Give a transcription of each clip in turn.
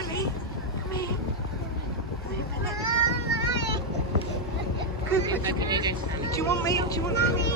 Charlie, come here. Come here a minute. Good. Do you want me? Do you want to come here?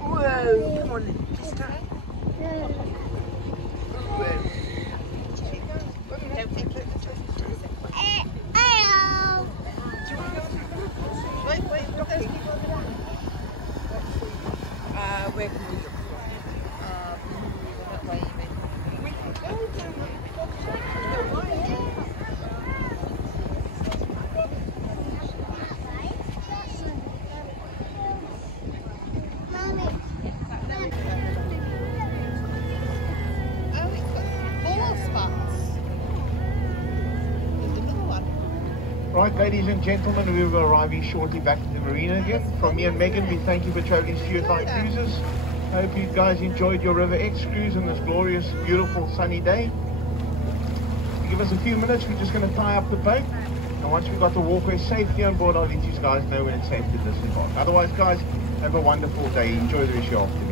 Whoa, come on, just start. Where can we look? That way you mean? We can go to Right, ladies and gentlemen, we will arrive here shortly back to the marina again. From me and Megan, we thank you for traveling Stuart Line Cruises. I hope you guys enjoyed your River X cruise on this glorious, beautiful, sunny day. Give us a few minutes, we're just going to tie up the boat. And once we've got the walkway safely on board, I'll let you guys know when it's safe to disembark. Otherwise, guys, have a wonderful day. Enjoy the rest of your afternoon.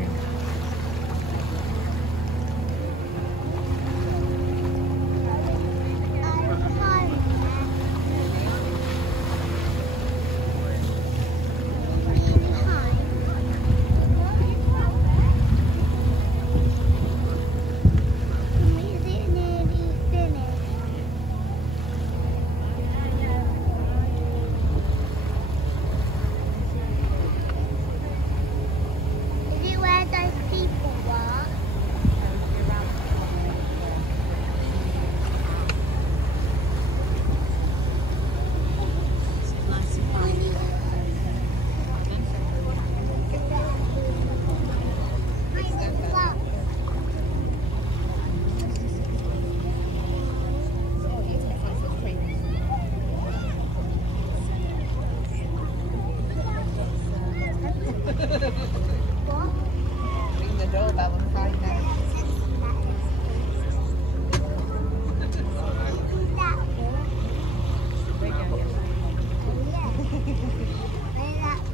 Ring the doorbell and find out.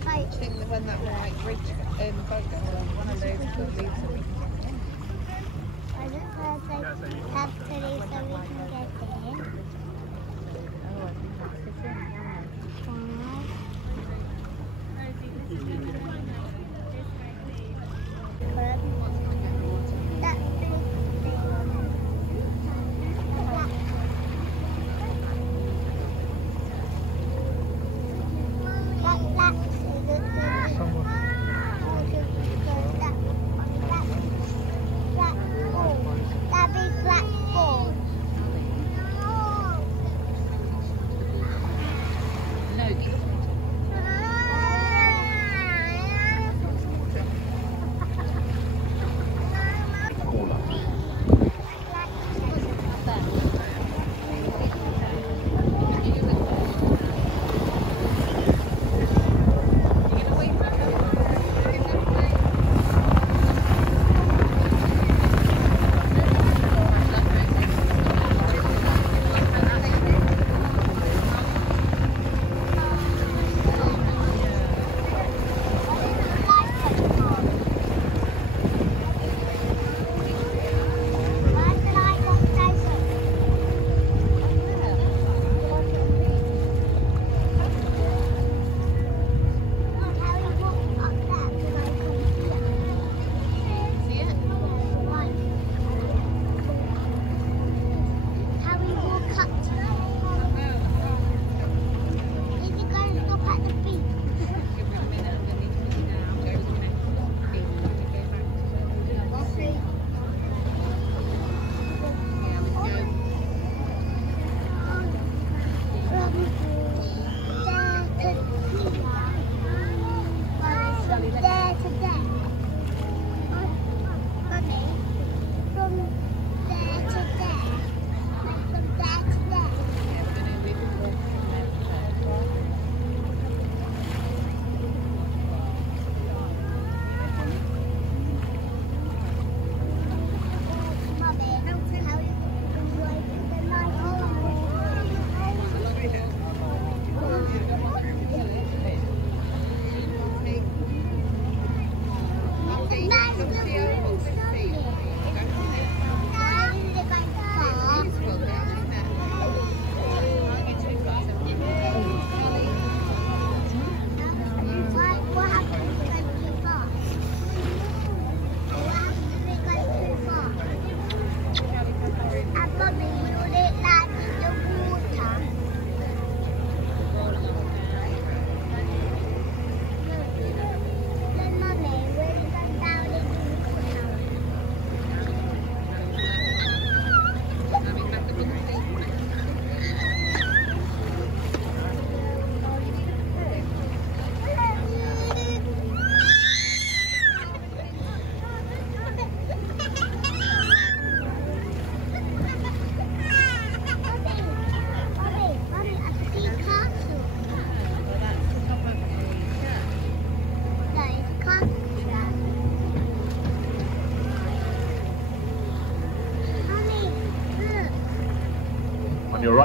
I think that when that white bridge boat goes, one of those could leave something. I just heard they have to leave so we can get in. Oh, I think that's the thing.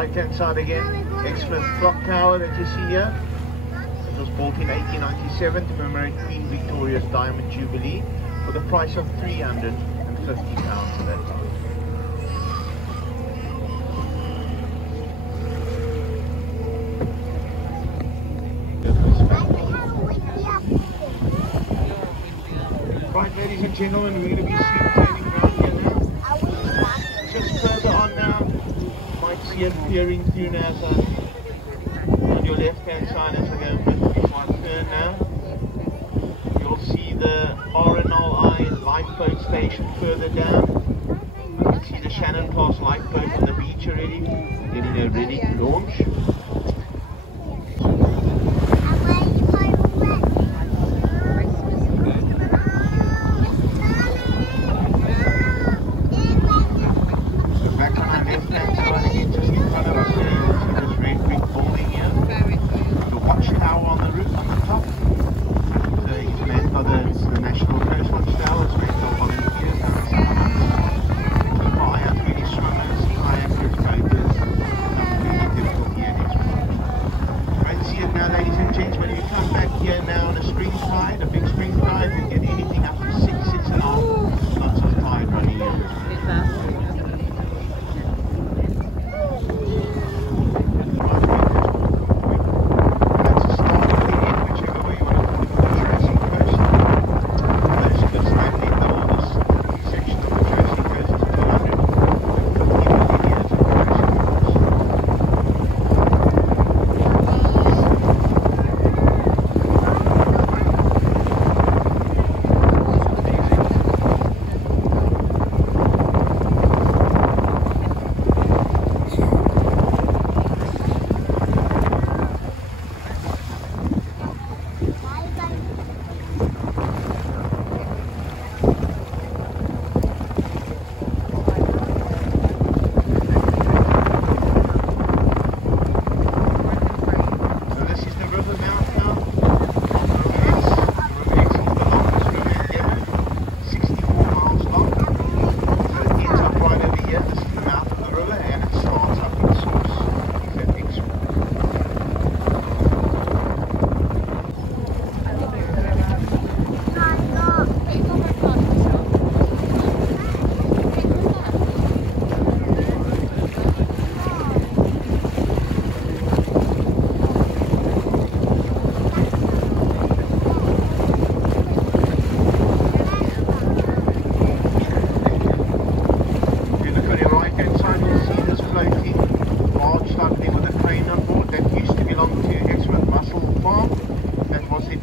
right hand side again, Exmouth clock tower that you see here. It was built in 1897 to commemorate Queen Victoria's Diamond Jubilee for the price of £350 at that time. Right, ladies and gentlemen, we're going to be soon turning around here now. Just further on now, you might see it peering through now, so on your left hand side as I go a bit before I turn now. You'll see the RNLI lifeboat station further down. You can see the Shannon class lifeboat on the beach already, getting it ready to launch.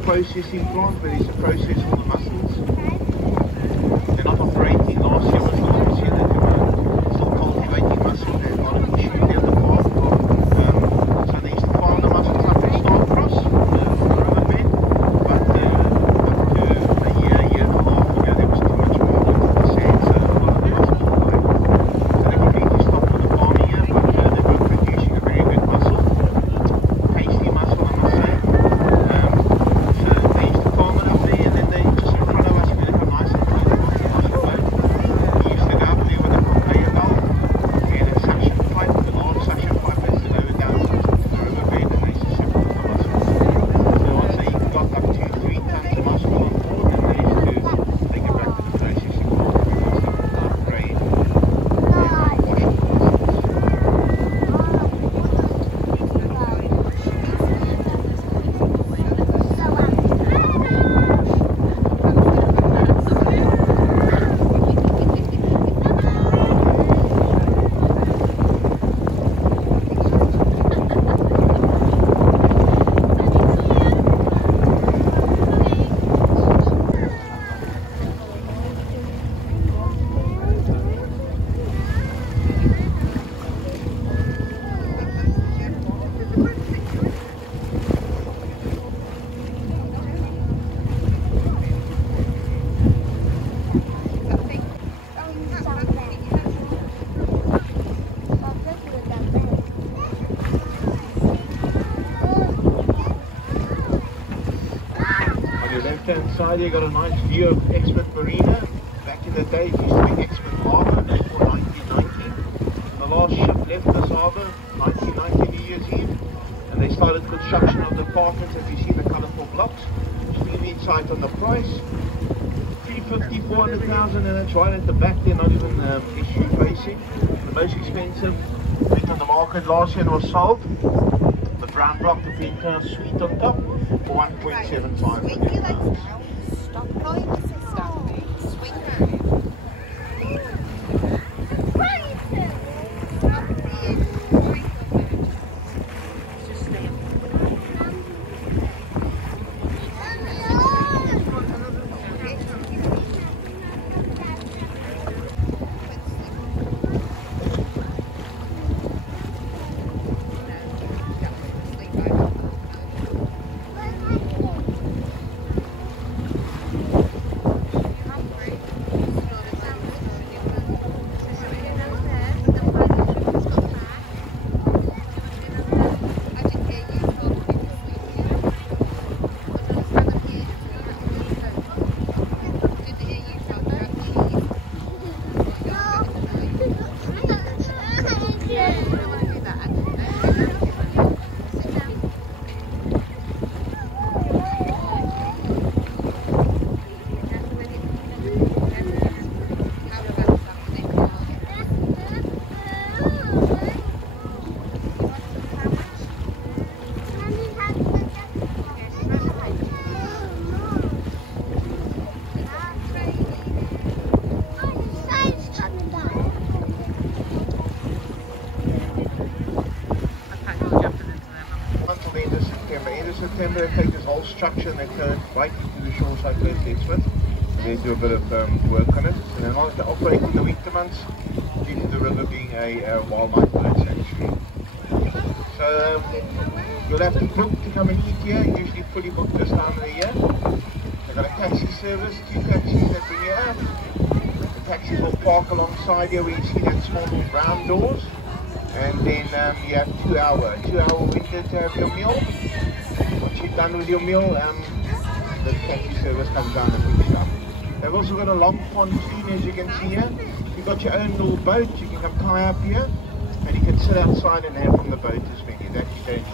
Processing plant where there's a process for the mussels. They're not operating last year, was last year that they were still cultivating mussels. They've got an issue there at the farm. So they used to farm the mussels up at Starcross, the riverbed, but up to a year and a half ago there was too much water into the sand, so a lot of the mussels died. So they completely stopped with the farming here, but they were producing a very good mussel. Tasty mussel, I must say. Left-hand side, you got a nice view of Exmouth Marina. Back in the day, it used to be Exmouth Harbour before 1990. The last ship left this harbour 1990 New Year's Eve. And they started construction of the apartments, as you see the colourful blocks. Just to give you insight on the price. 350, 400,000, and it's right at the back. They're not even issue facing. The most expensive went on the market last year and was sold. The brown block, the penthouse suite on top, for 1.75 million pounds. Stop calling my sister. Sweet September, they take this whole structure and they turn it right into the shoreside place, Exmouth, and then do a bit of work on it. And they're not operating in the winter months due to the river being a wildlife bird sanctuary. So you'll have to book to come and eat here, usually fully booked this time of the year. They've got a taxi service, 2 taxis that bring you out. The taxis will park alongside here where you see that small little brown doors. And then you have 2-hour window to have your meal. Once you're done with your meal, the taxi service comes down and picks you up. They've also got a long pontoon, as you can see here. You've got your own little boat, you can come tie up here, and you can sit outside and have from the boat as many. That you don't.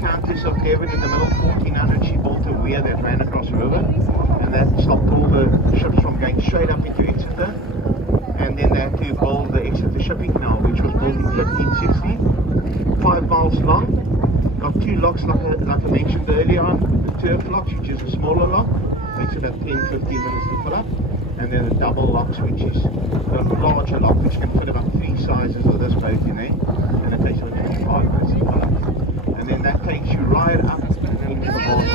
Countess of Devon in the middle of 1400, she built a weir that ran across the river, and that stopped all the ships from going straight up into Exeter. And then they had to build the Exeter Shipping Canal, which was built in 1560, 5 miles long. Got 2 locks like I mentioned earlier on, the turf locks, which is a smaller lock, takes about 10-15 minutes to fill up, and then the double locks, which is a larger lock, which can fit about 3 sizes of this boat in there, and it takes about 25 minutes to fill up. And then that takes you right up and then into the water.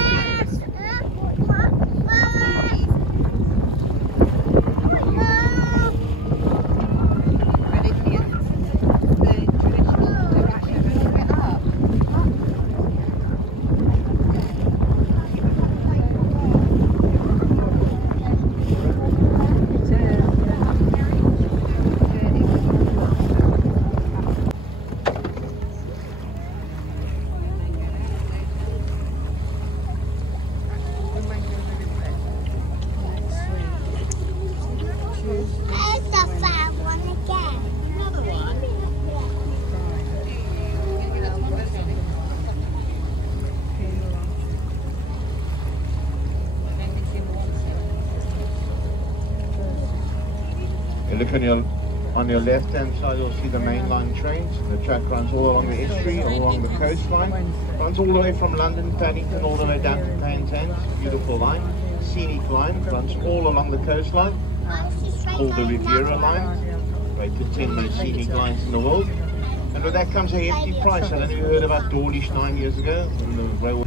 You look on your left hand side, you'll see the mainline trains. The track runs all along the estuary, all along the coastline. Runs all the way from London, Paddington, all the way down to Penzance. Beautiful line, scenic line. Runs all along the coastline. Called the Riviera line. Rated 10 most scenic lines in the world. And with that comes a hefty price. I don't know if you heard about Dawlish 9 years ago when the railway.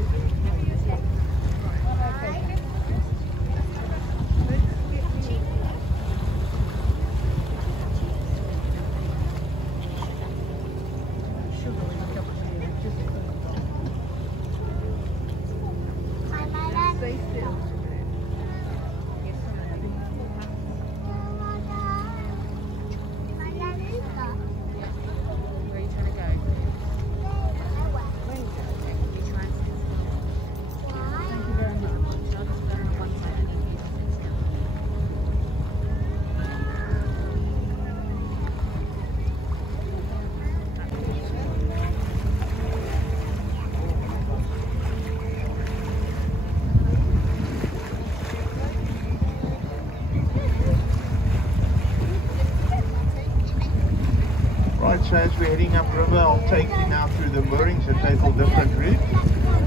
So as we're heading upriver, I'll take you now through the moorings, a total different route.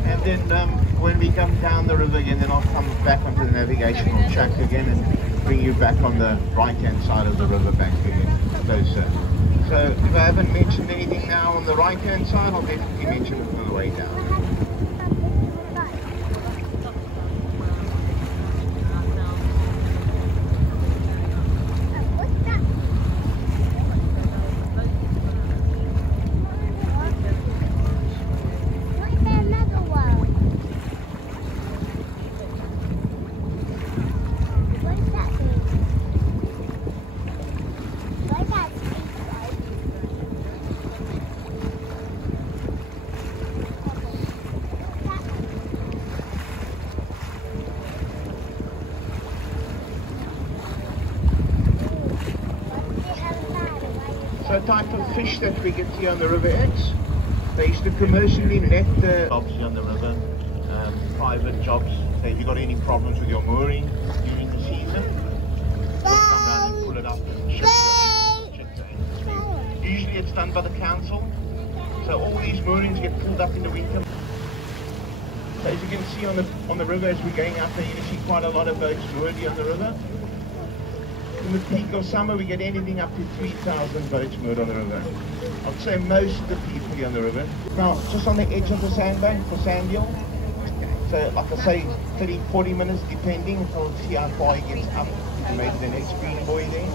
And then when we come down the river again, then I'll come back onto the navigational track again and bring you back on the right-hand side of the river bank again, closer. So if I haven't mentioned anything now on the right-hand side, I'll definitely mention it on the way down. So type of fish that we get here on the River Exe, they used to commercially net the jobs here on the river, private jobs. So if you've got any problems with your mooring during the season, they'll come around and pull it up and ship your anchors. Usually it's done by the council, so all these moorings get pulled up in the winter. So as you can see on the river as we're going up there, you can see quite a lot of boats moored here on the river. In the peak of summer, we get anything up to 3,000 boats moored on the river. I'd say most of the people here on the river. Now, just on the edge of the sandbank for sand eel. So, like I say, 30-40 minutes depending until see how far he gets up to make the next green buoy there.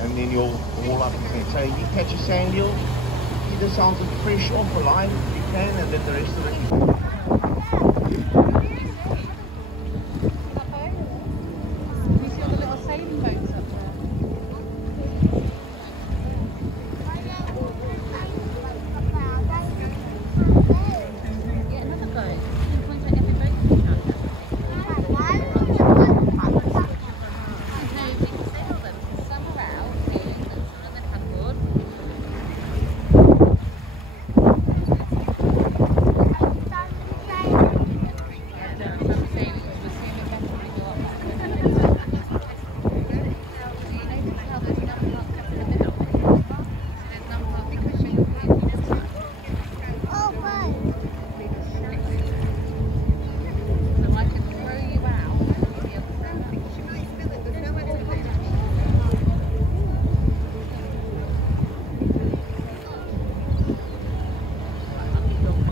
And then you'll haul up again. So you catch a sand eel, either sounds it fresh off a line if you can, and then the rest of it.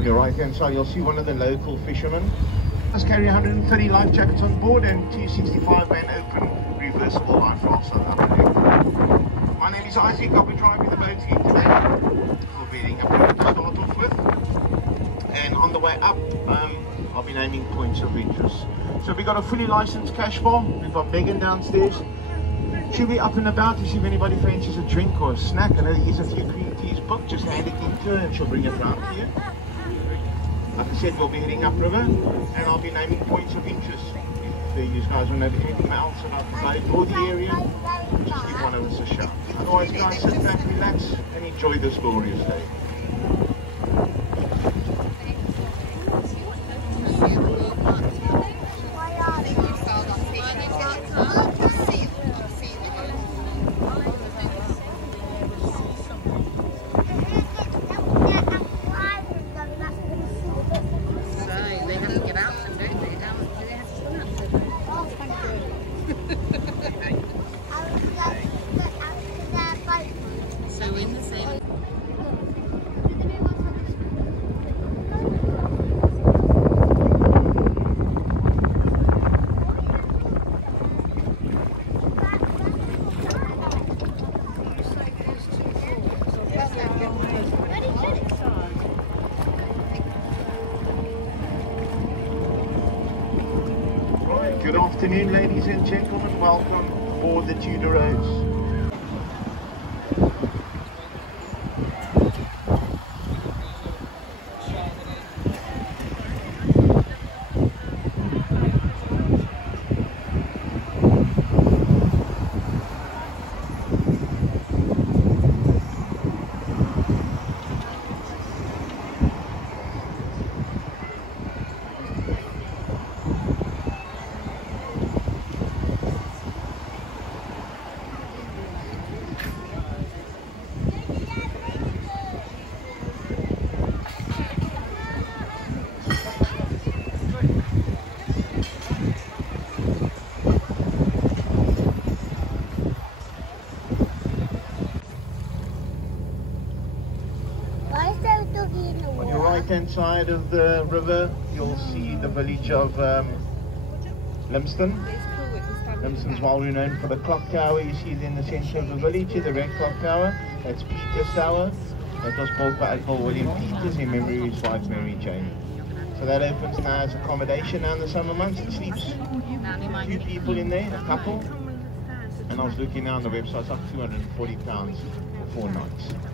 On your right hand side you'll see one of the local fishermen. Let's carry 130 life jackets on board and 265 man open reversible life rafts on the upper deck. My name is Isaac, I'll be driving the boat here today. We'll be heading up to start off with. And on the way up, I'll be naming points of interest. So we've got a fully licensed cash bar. We've got Megan downstairs. She'll be up and about to see if anybody fancies a drink or a snack. I know there is a few green teas booked. Just hand it in to her and she'll bring it round to you. Like I said, we'll be heading upriver and I'll be naming points of interest. If you guys want to know anything else about the boat or the area, just give one of us a shout. Otherwise guys, sit back, relax and enjoy this glorious day. Good afternoon ladies and gentlemen, welcome aboard the Tudor Rose. On your right hand side of the river you'll see the village of Limston. Limston's well renowned for the clock tower you see in the centre of the village, the red clock tower. That's Peter's Tower. That was built by Admiral William Peters in memory of his wife Mary Jane. So that opens now as accommodation now in the summer months. It sleeps a few people in there, a couple. And I was looking now on the website, it's up £240 for 4 nights.